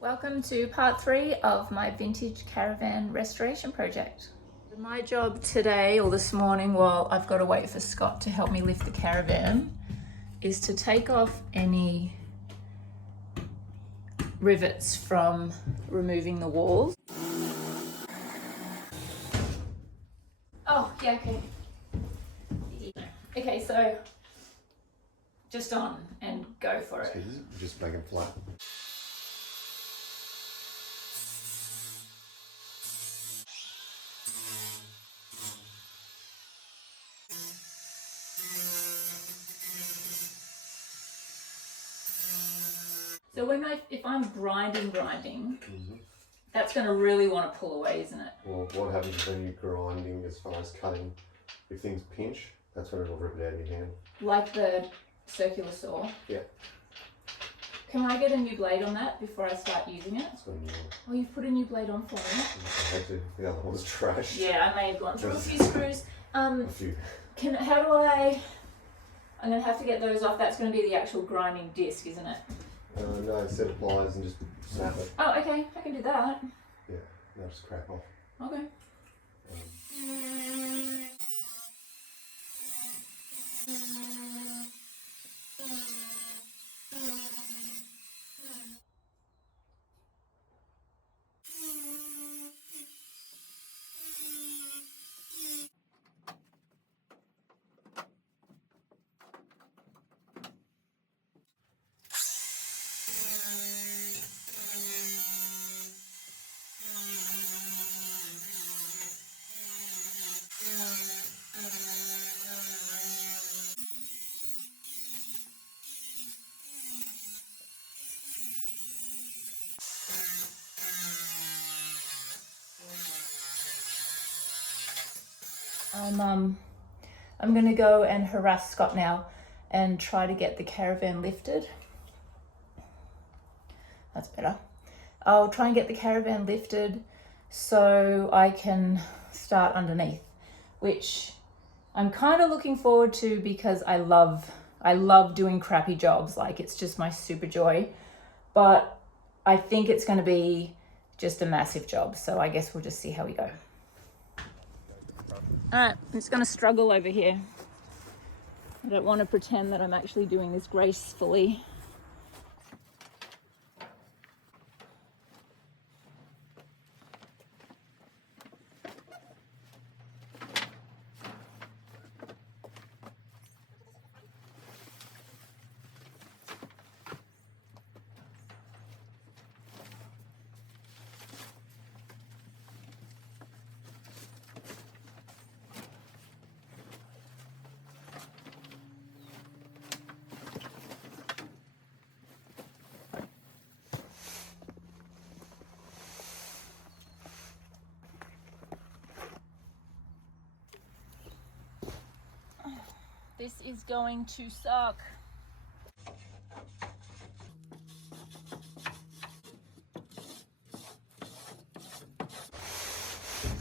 Welcome to part 3 of my vintage caravan restoration project. My job today or this morning, while I've got to wait for Scott to help me lift the caravan, is to take off any rivets from removing the walls. Oh, yeah, okay. Okay, so just on and go for it. Just make them flat. So if I'm grinding, that's going to really want to pull away, isn't it? Well, what happens when you're grinding as far as cutting? If things pinch, that's when it'll rip it out of your hand. Like the circular saw? Yeah. Can I get a new blade on that before I start using it? That's when Oh, you've put a new blade on for me? I had to. The other one was trashed. Yeah, I may have gone through a few screws. A few. I'm going to have to get those off. That's going to be the actual grinding disc, isn't it? No, a set of pliers and just snap it. Oh, okay. I can do that. Yeah, now just crack off. Okay. I'm going to go and harass Scott now and try to get the caravan lifted. That's better. I'll try and get the caravan lifted so I can start underneath, which I'm kind of looking forward to because I love doing crappy jobs. Like, it's just my super joy. But I think it's going to be just a massive job. So I guess we'll just see how we go. All right, I'm just going to struggle over here. I don't want to pretend that I'm actually doing this gracefully. This is going to suck.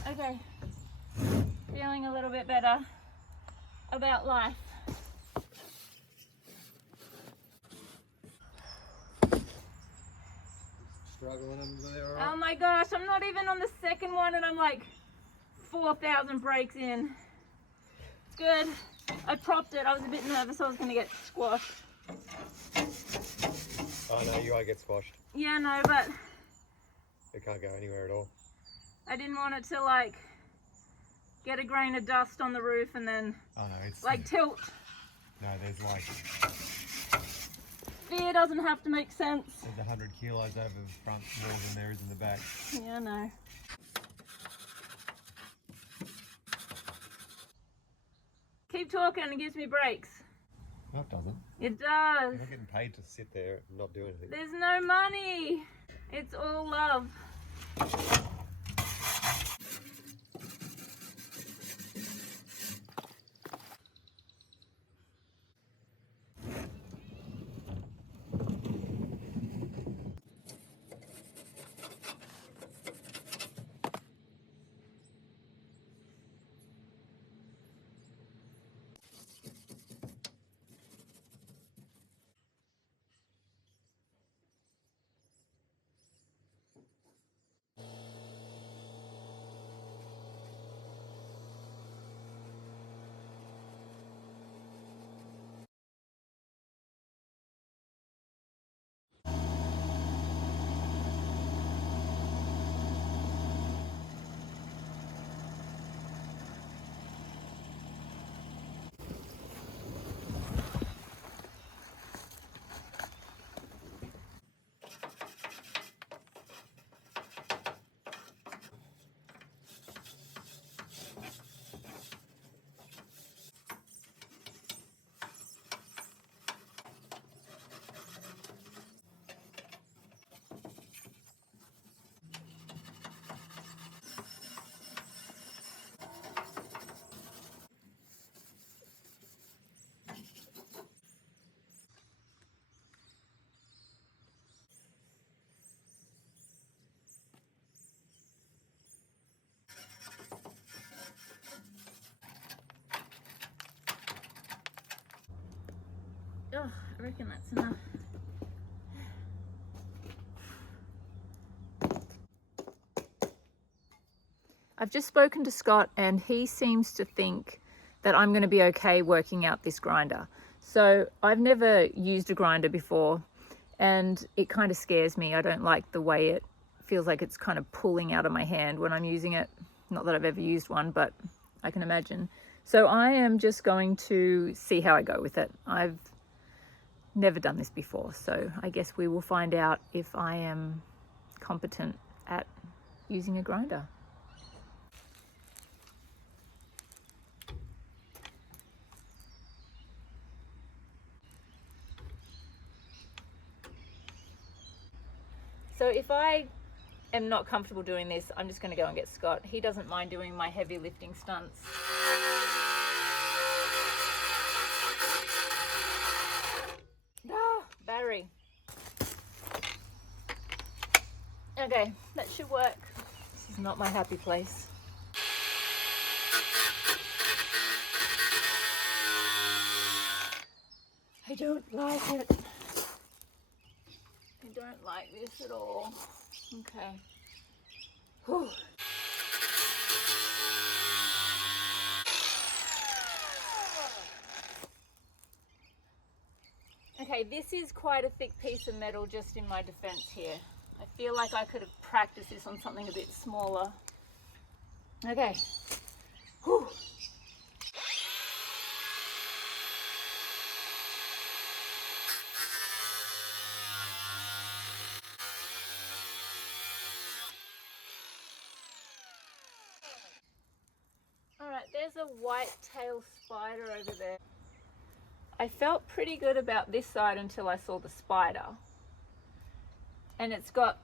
Okay, feeling a little bit better about life. Struggling under there, alright? Oh my gosh, I'm not even on the second one and I'm like 4,000 breaks in. It's good. I propped it. I was a bit nervous I was going to get squashed. Oh no, you won't get squashed. Yeah, no, but It can't go anywhere at all. I didn't want it to like get a grain of dust on the roof and then it's like tilt. No, there's like Fear doesn't have to make sense. there's 100 kilos over the front walls than there is in the back. Yeah, no. Keep talking, it gives me breaks. No, it doesn't. It does. You're not getting paid to sit there and not do anything. There's no money. It's all love. I reckon that's enough. I've just spoken to Scott and he seems to think that I'm going to be okay working out this grinder. So I've never used a grinder before and it kind of scares me. I don't like the way it feels like it's kind of pulling out of my hand when I'm using it. Not that I've ever used one, but I can imagine. So I am just going to see how I go with it. I've never done this before, so I guess we will find out if I am competent at using a grinder. So if I am not comfortable doing this, I'm just going to go and get Scott. He doesn't mind doing my heavy lifting stunts. Ah, battery. Okay, that should work. This is not my happy place. I don't like it. I don't like this at all. Okay. Whew. Okay, this is quite a thick piece of metal, just in my defense here. I feel like I could have practiced this on something a bit smaller. Okay. Whew. Alright, there's a white-tailed spider over there. I felt pretty good about this side until I saw the spider. And it's got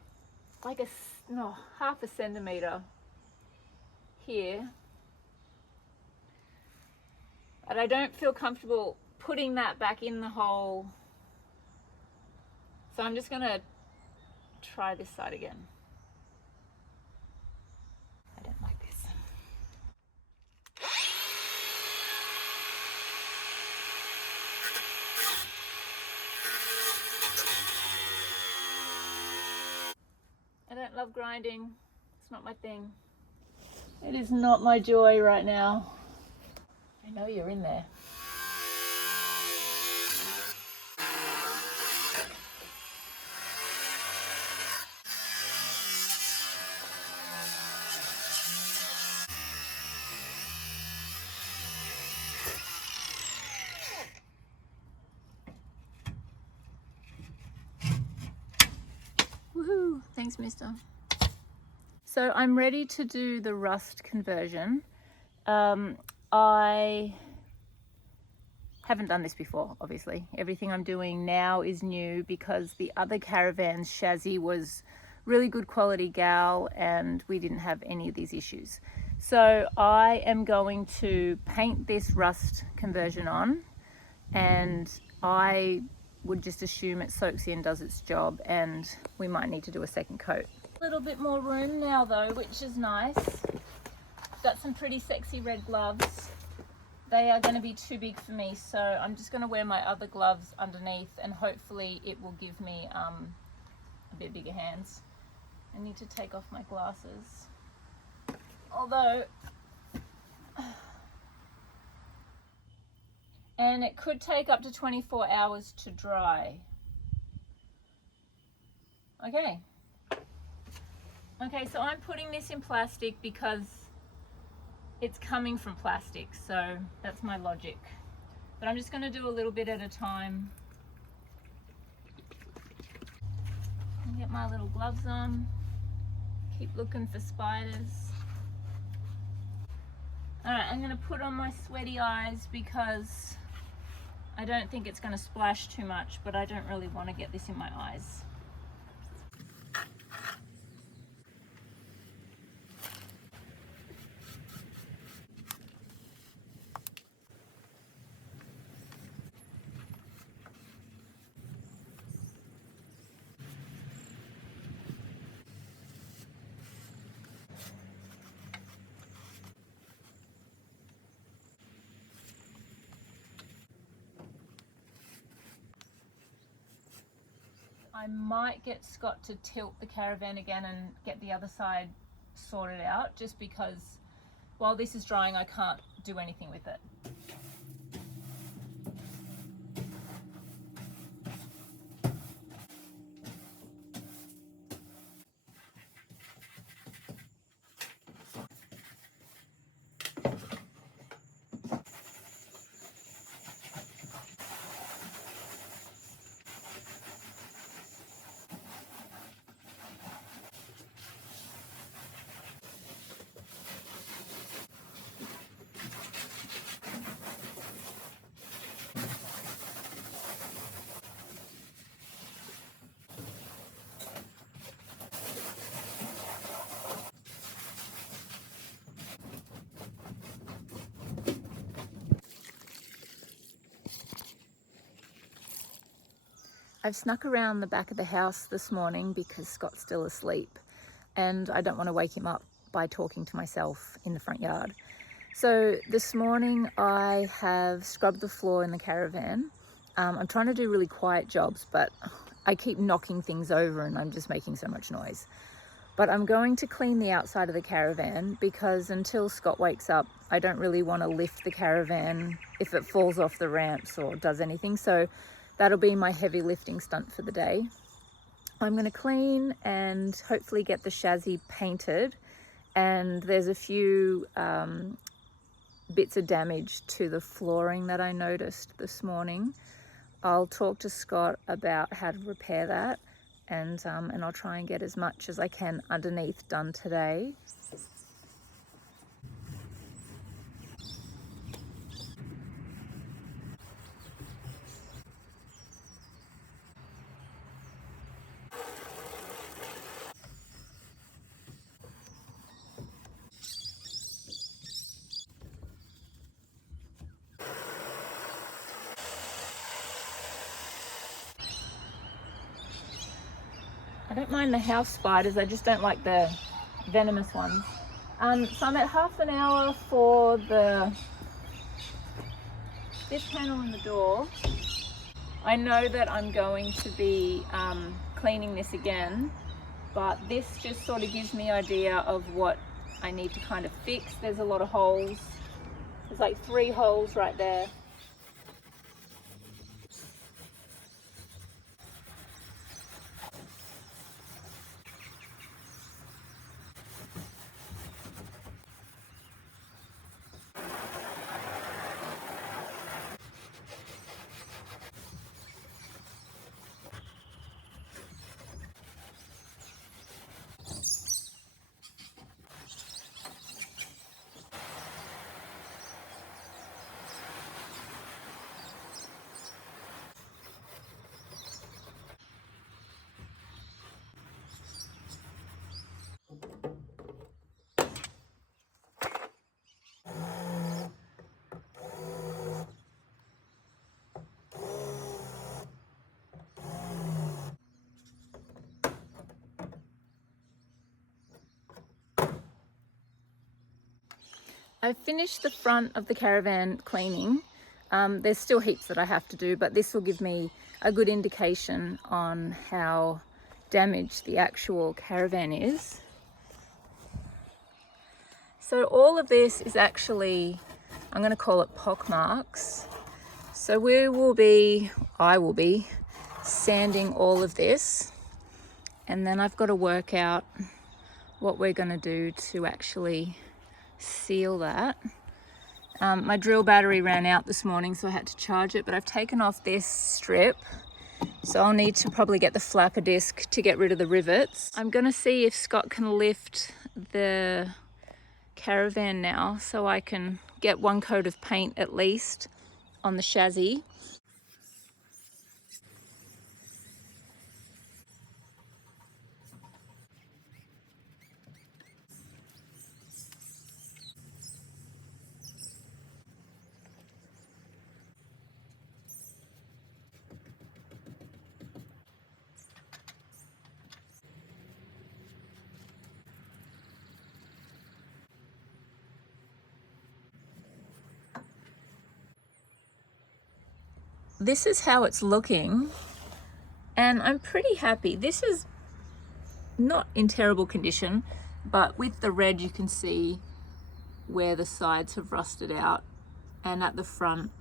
like half a centimetre here. But I don't feel comfortable putting that back in the hole. So I'm just going to try this side again. I don't like this. I don't love grinding. It's not my thing. It is not my joy right now. I know you're in there. Woohoo! Thanks, mister. So I'm ready to do the rust conversion. I haven't done this before, obviously. Everything I'm doing now is new because the other Caravan's chassis was really good quality gal and we didn't have any of these issues. So I am going to paint this rust conversion on, and I would just assume it soaks in, does its job, and we might need to do a second coat. A little bit more room now though, which is nice. Got some pretty sexy red gloves. They are going to be too big for me, so I'm just going to wear my other gloves underneath and hopefully it will give me a bit bigger hands. I need to take off my glasses. Although, and it could take up to 24 hours to dry. Okay. Okay, so I'm putting this in plastic because it's coming from plastic, so that's my logic. But I'm just going to do a little bit at a time. Get my little gloves on. Keep looking for spiders. Alright, I'm going to put on my sweaty eyes because I don't think it's going to splash too much, but I don't really want to get this in my eyes. I might get Scott to tilt the caravan again and get the other side sorted out, just because while this is drying I can't do anything with it. I've snuck around the back of the house this morning because Scott's still asleep and I don't want to wake him up by talking to myself in the front yard. So this morning I have scrubbed the floor in the caravan. I'm trying to do really quiet jobs, but I keep knocking things over and I'm just making so much noise. But I'm going to clean the outside of the caravan because until Scott wakes up, I don't really want to lift the caravan if it falls off the ramps or does anything. So that'll be my heavy lifting stunt for the day. I'm going to clean and hopefully get the chassis painted. And there's a few bits of damage to the flooring that I noticed this morning. I'll talk to Scott about how to repair that, and I'll try and get as much as I can underneath done today. I don't mind the house spiders, I just don't like the venomous ones. So I'm at half an hour for this panel in the door. I know that I'm going to be cleaning this again, but this just sort of gives me an idea of what I need to kind of fix. There's a lot of holes. There's like 3 holes right there. I've finished the front of the caravan cleaning. There's still heaps that I have to do, but this will give me a good indication on how damaged the actual caravan is. So all of this is actually, I'm going to call it pock marks. So I will be sanding all of this, and then I've got to work out what we're going to do to actually seal that. My drill battery ran out this morning, so I had to charge it, but I've taken off this strip, so I'll need to probably get the flapper disc to get rid of the rivets. I'm going to see if Scott can lift the caravan now so I can get one coat of paint at least on the chassis. This is how it's looking. and I'm pretty happy. This is not in terrible condition, but with the red you can see where the sides have rusted out, and at the front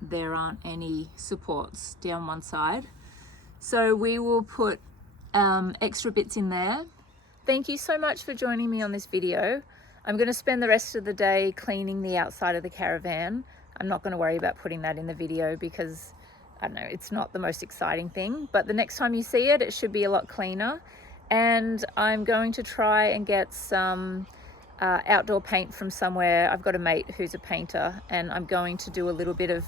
there aren't any supports down one side. So we will put extra bits in there. Thank you so much for joining me on this video. I'm going to spend the rest of the day cleaning the outside of the caravan. I'm not going to worry about putting that in the video because, I don't know, it's not the most exciting thing, but the next time you see it, it should be a lot cleaner. And I'm going to try and get some outdoor paint from somewhere. I've got a mate who's a painter, and I'm going to do a little bit of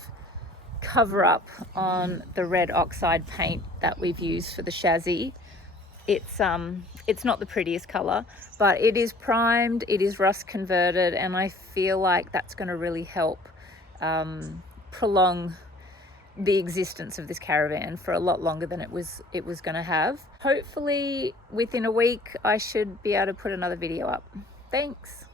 cover up on the red oxide paint that we've used for the chassis. It's not the prettiest color, but it is primed, it is rust converted, and I feel like that's going to really help prolong the existence of this caravan for a lot longer than it was going to have. Hopefully within a week I should be able to put another video up. Thanks.